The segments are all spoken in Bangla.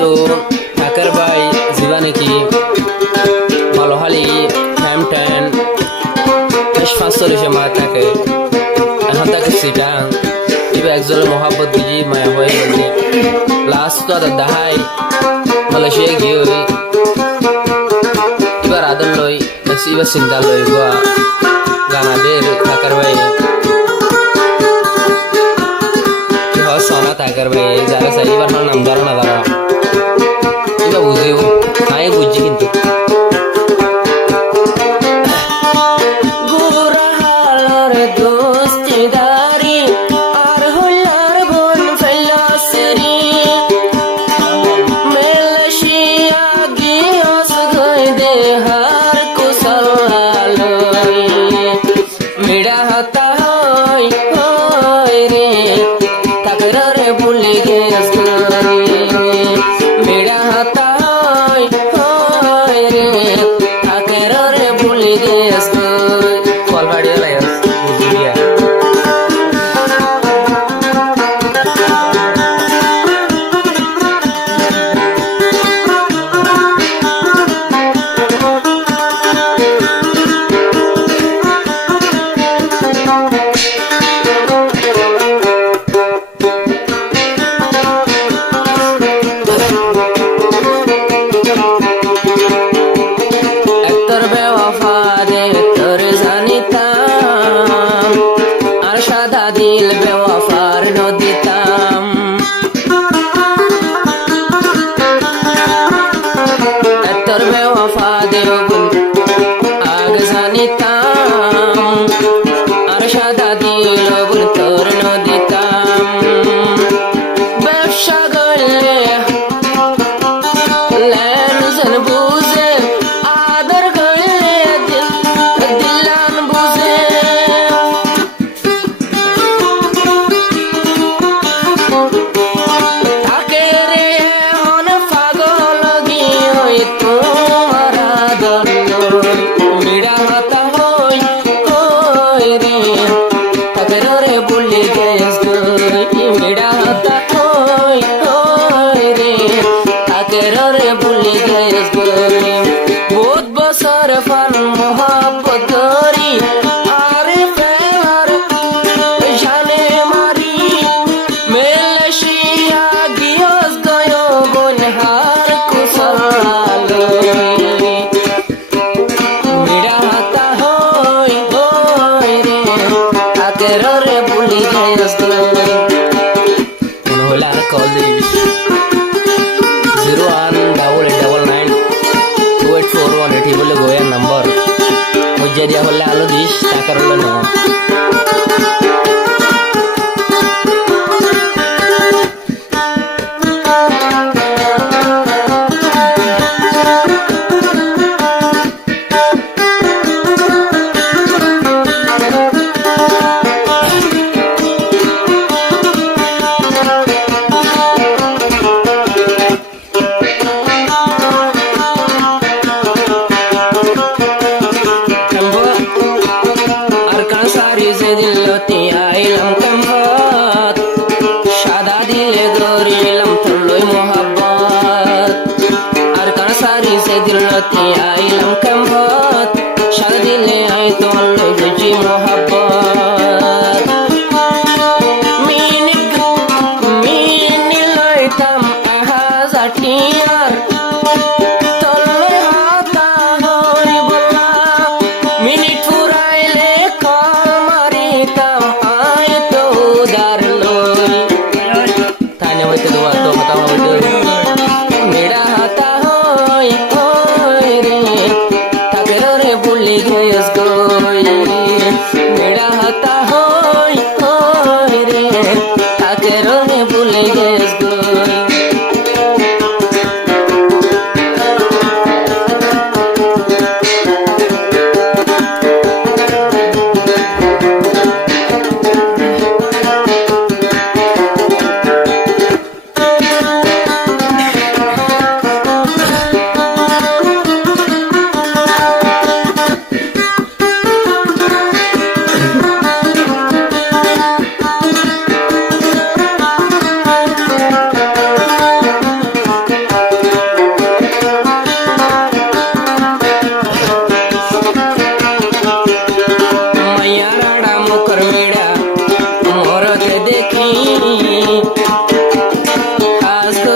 তো ঠাকের ভাই যিবা নেকি ভালোহালি হ্যামটেন বেশ 45 মাস থাকে এখন তাকে সিটাং এবার একজনের মহাব্বত বুঝি মায়া হয়ে গেছে লাস্ট তো দাহাই মালয়েশিয়া গিয়ে এবার আদর লই এবার চিন্তা লই গোয়া গানাদের ঠাকের ভাই সোনা ঠাকের ভাই যারা চাই এবার নাম ধরো না দাঁড়া এবার বুঝিও আমি বুঝছি কিন্তু dia hole alo dis takar lo no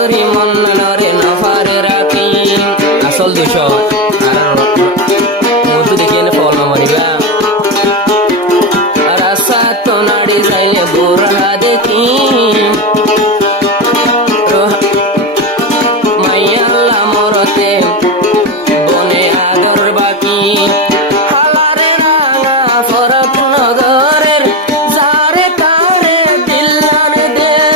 করি মন্নানরে নফারে রাখি আসল দুশ আর মধু দেখি এনে ফল নমরিবা রাসা তো নাড়ি যাইলে বুড়া দেখি মাইয়াল্লা মরতে বনে আদর বাকি হালারে রাঙা ফরক নগরের যারে তারে দিল্লানে দের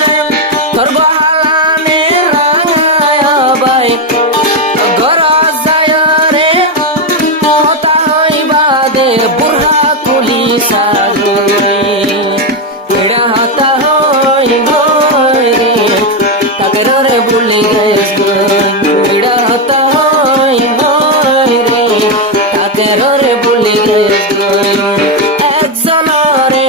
তোর বহালানে রাঙায় বাই ঘর যায় রে হতা হইবা দে বুড়া কুলি সাগরে এড়া হতা হই গরে তাকে রে ভুলে গেছ এড়া হতা হই গরে তাকে রে ভুলে গেছ একজনরে